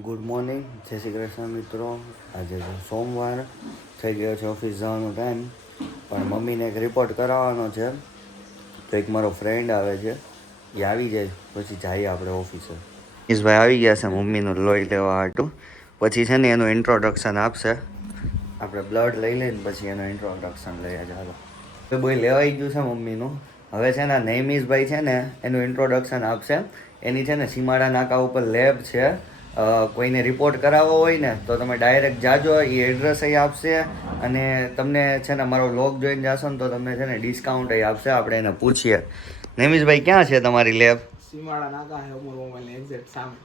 Good morning, જય શ્રી કૃષ્ણ મિત્રો. આજે સોમવાર થઈ ગયો છે, ઓફિસ જવાનો ટાઈમ, પણ મમ્મીને એક રિપોર્ટ કરાવવાનો છે. તો એક મારો ફ્રેન્ડ આવે છે, એ આવી જાય પછી જઈએ આપણે ઓફિસે. મનીષભાઈ આવી ગયા છે મમ્મીનું લોહી લેવા હાટું. પછી છે ને એનું ઇન્ટ્રોડક્શન આપશે. આપણે બ્લડ લઈ લઈને પછી એનું ઇન્ટ્રોડક્શન લઈએ. ચાલો, બોય લેવાઈ ગયું છે મમ્મીનું. હવે છે ને નૈમિષભાઈ છે ને એનું ઇન્ટ્રોડક્શન આપશે. એની છે ને સીમાડા નાકા ઉપર લેબ છે. કોઈને રિપોર્ટ કરાવવો હોય ને તો તમે ડાયરેક્ટ જાજો, એ એડ્રેસ અહીં આપશે. અને તમને છે ને મારો વ્લોગ જોઈને જાશો ને તો તમને છે ને ડિસ્કાઉન્ટ અહીં આપશે. આપણે એને પૂછીએ. નૈમિષભાઈ, ક્યાં છે તમારી લેબ? સીમાડા નાકા હે ઉમર મોબાઈલ એક્ઝેક્ટ સામે.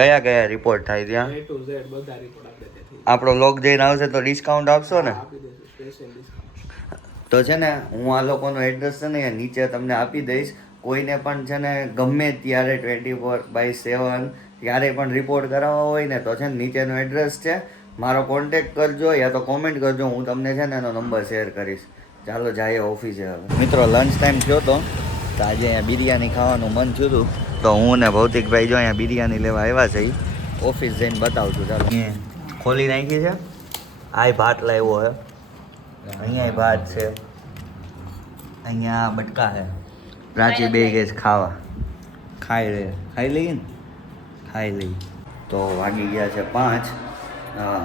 કયા કયા રિપોર્ટ થાય ત્યાં? A to Z બધા રિપોર્ટ આપણે ત્યાંથી. આપણો વ્લોગ જોઈને આવશે તો ડિસ્કાઉન્ટ આપશો ને? આપી દેશું સ્પેશિયલ ડિસ્કાઉન્ટ. તો છે ને હું આ લોકોનો એડ્રેસ છે ને નીચે તમને આપી દઈશ. કોઈને પણ છે ને ગમે ત્યારે 24/7 ત્યારે પણ રિપોર્ટ કરાવવા હોય ને તો છે ને નીચેનો એડ્રેસ છે, મારો કોન્ટેક્ટ કરજો યા તો કોમેન્ટ કરજો. હું તમને છે ને એનો નંબર શેર કરીશ. ચાલો જઈએ ઓફિસે હવે. મિત્રો, લંચ ટાઈમ થયો તો આજે અહીંયા બિરયાની ખાવાનું મન થયું હતું, તો હું ને ભૌતિકભાઈ જો અહીંયા બિરયાની લેવા આવ્યા છે. ઓફિસ જઈને બતાવું છું. ચાલો, ખોલી નાખી છે. આ ભાત લાવ્યો હે, અહીંયા ભાત છે, અહીંયા બટકા છે. પ્રાચી બે ગેસ ખાવા ખાઈ લઈએ ને, ખાઈ લઈએ. તો વાગી ગયા છે 5.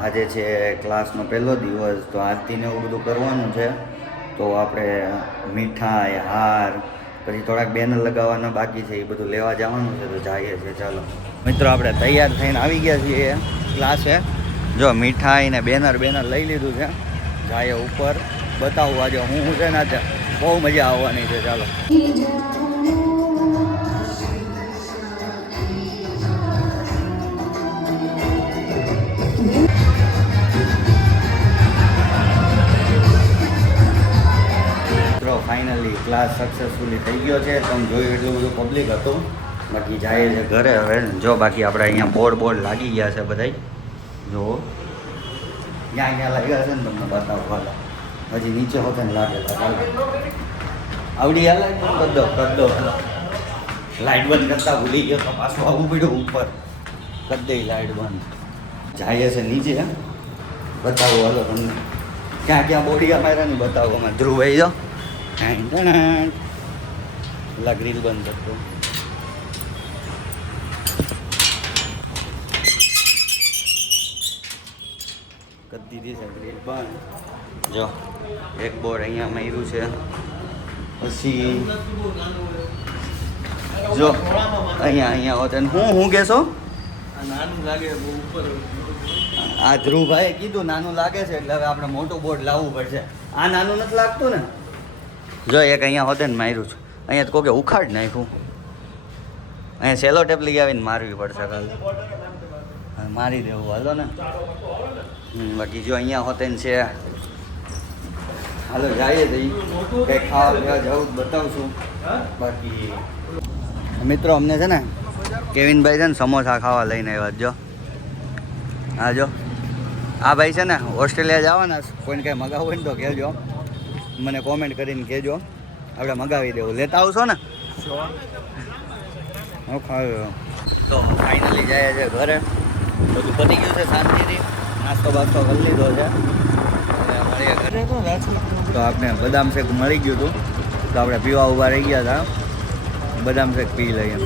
આજે છે ક્લાસનો પહેલો દિવસ, તો આજથી ને એવું બધું કરવાનું છે. તો આપણે મીઠાઈ, હાર, પછી થોડાક બેનર લગાવવાના બાકી છે, એ બધું લેવા જવાનું છે. તો જઈએ છીએ. ચાલો મિત્રો, આપણે તૈયાર થઈને આવી ગયા છીએ ક્લાસે. જો મીઠાઈ ને બેનર લઈ લીધું છે. જાય ઉપર બતાવું આજે હું છે ને આજે બહુ મજા આવવાની છે. ચાલો, ફાઇનલી ક્લાસ સક્સેસફુલી થઈ ગયો છે. તમે જોયું એટલું બધું પબ્લિક હતું. બાકી જાય છે ઘરે હવે. જો બાકી આપણે અહીંયા બોર્ડ લાગી ગયા છે બધા. જો ક્યાં લાગ્યા છે ને તમને બતાવો. હાલો, હજી નીચે હોતે ને લાગેલા. આવડી હાલ કરી દો. લાઇટ બંધ કરતા ભૂલી ગયો તો પાછું આવવું પડ્યું ઉપર. કરી દઈ લાઇટ બંધ. જાય છે નીચે, બતાવો. હાલો તમને ક્યાં ક્યાં બોડી અમારા નહીં બતાવો. અમે ધ્રુવાઈ જાઓ. પેલા ગ્રીલ બંધ કરતો. કરી દીધી છે ગ્રીલ બંધ. જો એક બોર્ડ અહીંયા માર્યું છે. પછી જો અહીંયા હોતે હું કહેશો નાનું લાગે બહુ ઉપર. આ ધ્રુવભાઈએ કીધું નાનું લાગે છે એટલે હવે આપણે મોટું બોર્ડ લાવવું પડશે. આ નાનું નથી લાગતું ને? જો એક અહીંયા હોતે ને માર્યું છે. અહીંયા તો કોકે ઉખાડ નાખ્યું. અહીંયા સેલો ટેપ લઈ આવીને મારવી પડશે. કાલે મારી દેવું. હાલો ને. બાકી જો અહીંયા હોતે ને છે. હાલો જઈએ તો કંઈક ખાવા પીવા જવું બતાવશું. બાકી મિત્રો, અમને છે ને કેવિનભાઈ છે ને સમોસા ખાવા લઈને આવ્યા. જો હા, જો આ ભાઈ છે ને ઓસ્ટ્રેલિયા જવાના. કોઈને કંઈ મગાવવું હોય ને તો કહેજો, મને કોમેન્ટ કરીને કહેજો, આપણે મગાવી દેવું. લેતા આવશો ને? તો ફાઇનલી જાય છે ઘરે. બધું પતી ગયું છે શાંતિથી. નાસ્તો બાસ્તો કરી લીધો છે. મળીએ ઘરે. તો આપણે બદામ શેક મળી ગયું હતું, તો આપણે પીવા ઊભા રહી ગયા હતા. બદામ શેક પી લઈએ.